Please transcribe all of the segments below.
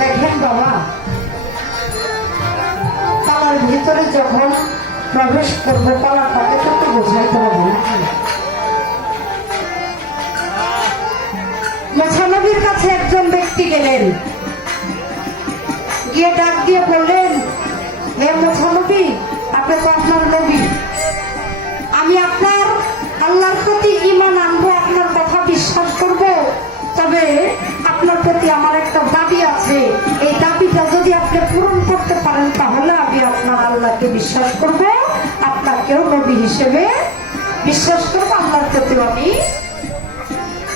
দেখেন বাবা। তালার ভিতরে যখন প্রবেশ করব তালার তাকে তো বোঝাইতে হবে নাকি কাছে একজন ব্যক্তি গেলেন। গিয়ে ডাক দিয়ে বললেন হে মোছানবী, আপনি তো আপনার নবী। আমি আপনার আল্লাহর প্রতি ইমান আনব, আপনার কথা বিশ্বাস করব। তবে প্রতি আমার একটা দাবি আছে এই দাবিটা যদি আপনি পূরণ করতে পারেন তাহলে আমি আপনার আল্লাহকে বিশ্বাস করব আপনাকেও নবী হিসেবে বিশ্বাস করব আল্লাহর প্রতি আমি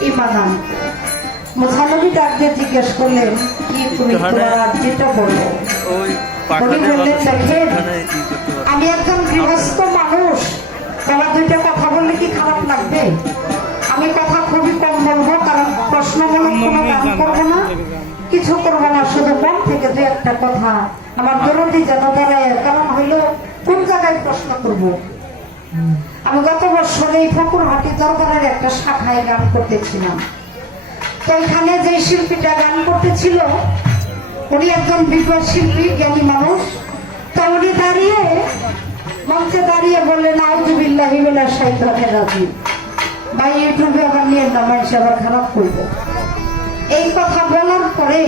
ইমান আনব। মোছানবী ডাক জিজ্ঞেস করলেন কি তুমি তোমার আর্জিটা বলো? ওই উনি বললেন দেখেন ওখানে ই করতে পারবে। আমি একজন গৃহস্থ মানুষ। বাবা দুইটা কথা বললে কি খারাপ লাগবে? প্রশ্নমূলক কোনো গান করব না? কিছু করব না শুধু মন থেকে দু একটা কথা। আমার দরদি দাঁড়ায় কারণ হইল কোন জায়গায় প্রশ্ন করব? আমি গত বছর এই ফকুরহাটি দরবারের একটা শাখায় গান করতেছিলাম। তো এখানে যে শিল্পীটা গান করতেছিল উনি একজন বিদ্বান শিল্পী জ্ঞানী মানুষ। তো উনি দাঁড়িয়ে মঞ্চে দাঁড়িয়ে বললেন আউজুবিল্লাহ রাজি ভাই ইউটিউবে আবার নিয়ে না মানুষ খারাপ করবে। এই কথা বলার পরে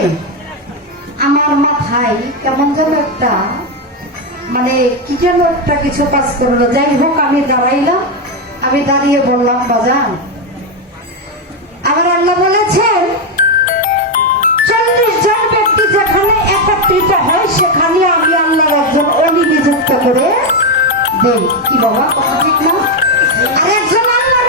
আমার মাথায় কেমন যেন একটা মানে কি যেন একটা কিছু কাজ করল। যাই হোক, আমি দাঁড়াইলাম, আমি দাঁড়িয়ে বললাম, বাজান, আবার আল্লাহ বলেছেন, চল্লিশ জন ব্যক্তি যেখানে একত্রিত হয়, সেখানে আমি আল্লাহর একজন অলি নিযুক্ত করে দেই। কি বাবা, কথা ঠিক না? আর একজন আল্লাহর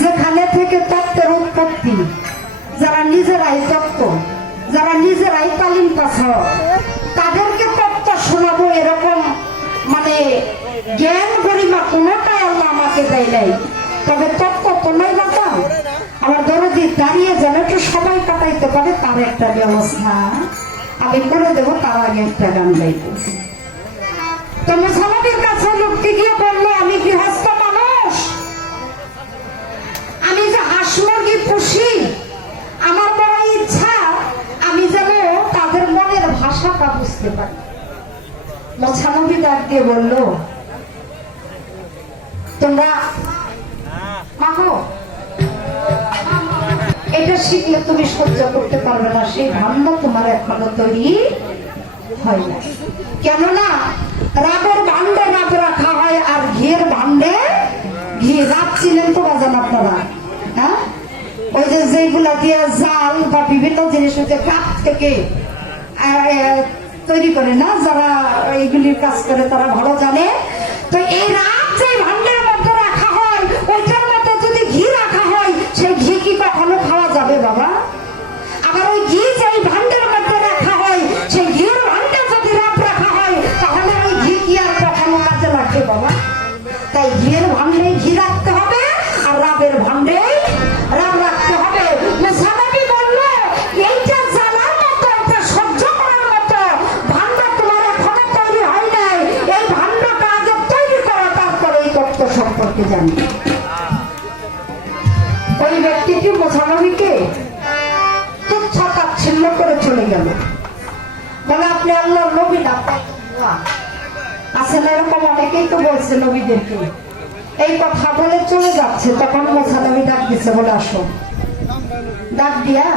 যেখানে থেকে তত্ত্বের উৎপত্তি, যারা নিজেরাই তত্ত্ব, যারা নিজেরাই তালিম পাছ তাদেরকে তত্ত্ব শোনাবো এরকম মানে জ্ঞান গরিমা কোনোটাই আল্লাহ আমাকে দেয় নাই। তবে তত্ত্ব তো নয় বাবা আমার দরদি দাঁড়িয়ে যেন একটু সবাই কাটাইতে পারে, তার একটা ব্যবস্থা। আমি করে দেবো, তার আগে একটা গান গাইব। তো মুসালামের কাছে লোকটি গিয়ে বলল, আমি গৃহস্থ বুঝতে পারি। মোছানবী ডাক দিয়ে বলল, তোমরা এটা শিখলে তুমি সহ্য করতে পারবে না, সেই ভাবনা তোমার এখনও তৈরি হয় না কেননা রাবের ভান্ডে রাব রাখা হয় আর ঘিয়ের ভান্ডে ঘি। রাত ছিলেন তো বাজান আপনারা হ্যাঁ? ওই যে যেগুলা দিয়ে জাল বা বিভিন্ন জিনিস হচ্ছে কাঠ থেকে তৈরি করে না, যারা এইগুলির কাজ করে তারা ভালো জানে। তো এই রাত যে ভান্ডের সম্পর্কে জানি। ওই ব্যক্তিটি মুসানবীকে তুচ্ছ তাচ্ছিল্য করে চলে গেল। বলে, আপনি আল্লাহ নবী না। আসলে এরকম অনেকেই তো বলছে নবীদেরকে। এই কথা বলে চলে যাচ্ছে, তখন মোসা নবী ডাক দিছে, বলে, আসো। ডাক দিয়া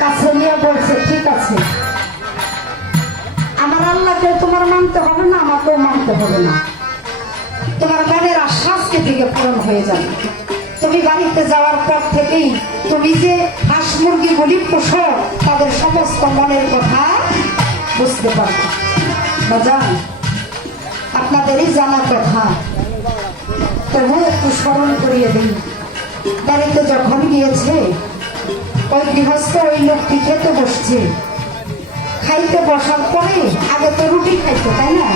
কাছে নিয়ে বলছে, ঠিক আছে। আমার আল্লাহকে তোমার মানতে হবে না, আমাকেও মানতে হবে না। তোমার মনের আশ্বাসকে থেকে পূরণ হয়ে যাবে? তুমি বাড়িতে যাওয়ার পর থেকেই তুমি যে হাঁস মুরগি গুলি পোষো তাদের সমস্ত মনের কথা বুঝতে পারবে। বাজান আপনাদেরই জানা কথা তবু একটু স্মরণ করিয়ে দিই বাড়িতে যখন গিয়েছে, ওই গৃহস্থ ওই লোকটি খেতে বসছে। খাইতে বসার পরে আগে তো রুটি খাইতো, তাই না?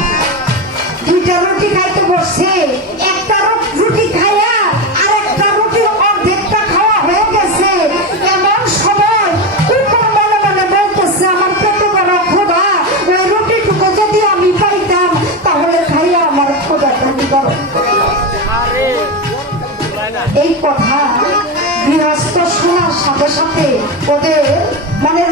দুইটা রুটি রুটি খাইয়া একটা রুটির অর্ধেকটা খাওয়া যদি আমি পাইতাম, তাহলে খাইয়া আমার ক্ষুধাটা নিবারণ এই কথা গৃহস্থ শোনার সাথে সাথে ওদের মানে